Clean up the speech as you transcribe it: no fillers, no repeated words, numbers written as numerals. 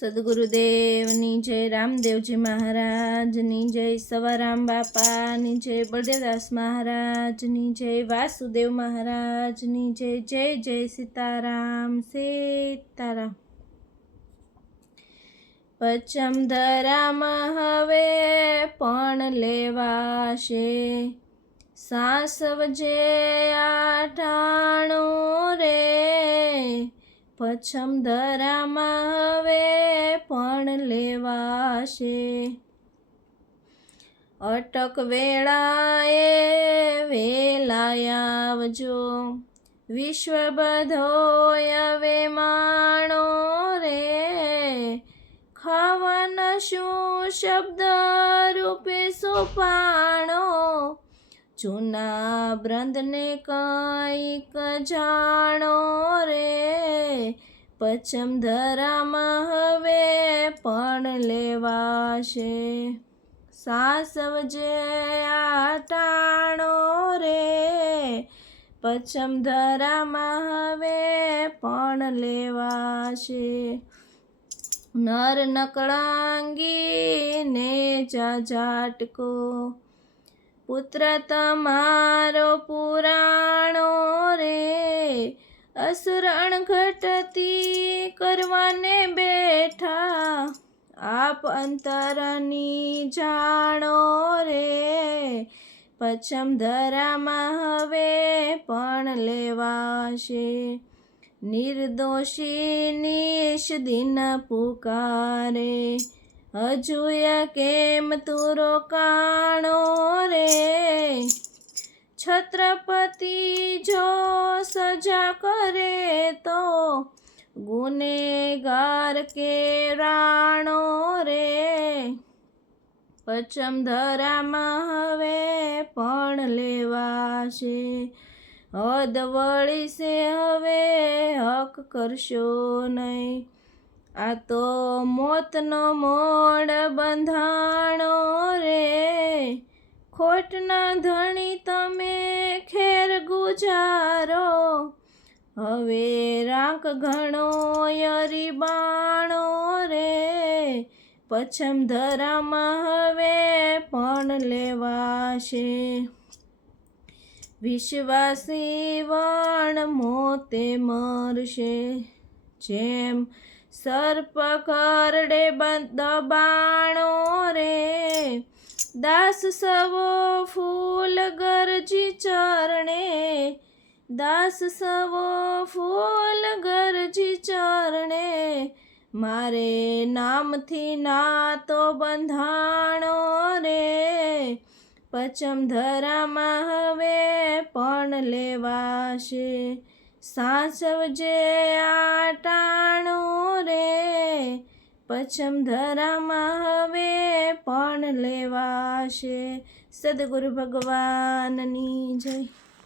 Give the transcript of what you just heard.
સદગુરુદેવની જય, રામદેવજી મહારાજની જય, સવારામ બાપાની જય, બળદેવદાસ મહારાજની જય, વાસુદેવ મહારાજની જય. જય જય સીતારામ સીતારામ. પચમ ધરામાં હવે પણ લેવાશે, સાસવજે આઠાણું રે. પચમ ધરામાં હવે પણ લેવાશે, અટક વેળાએ વેલાય આવજો. વિશ્વ બધોય હવે માણો રે, ખાવાના શું શબ્દ રૂપે સોપાણો. જૂના બ્રંદને કંઈક જાણો રે, પચમ ધરામાં હવે પણ લેવાશે. સાસવજે આટાણો રે, પચમ ધરામાં હવે પણ લેવાશે. નર નકળાંગી ને જાટકો, પુત્ર તમારો પુરાણો રે. અસુરણ ઘટતી કરવાને બેઠા, આપ અંતરની જાણો રે. પચમ ધરામાં હવે પણ લેવાશે. નિર્દોષી નિશ દિન પુકારે, હજુય કેમ તું રોકાણો રે. છત્રપતિ જો સજા કરે તો, ગુનેગાર કેરાણો રે. પચમ ધરામાં હવે પણ લેવાશે. હદ વળી છે હવે હક કરશો નહીં, આ તો મોતનો મોડ બંધાણો રે. ખોટના ધણી તમે ખેર ગુજારો, હવે રાંક ઘણો યરીબાણો રે. પચમ ધરામાં હવે પણ લેવાશે. વિશ્વાસી વણ મોતે મરશે, જેમ સર્પ કરડે દબાણો રે. દાસ સવો ફૂલ ગરજી ચરણે, દાસ સવો ફૂલ ગરજી ચરણે. મારે નામથી નાતો બંધાણો રે. પચમ ધરામાં હવે પણ લેવાશે. સાચવજે આટાણું રે, પચમ ધરામાં હવે પણ લેવાશે. સદગુરુ ભગવાનની જય.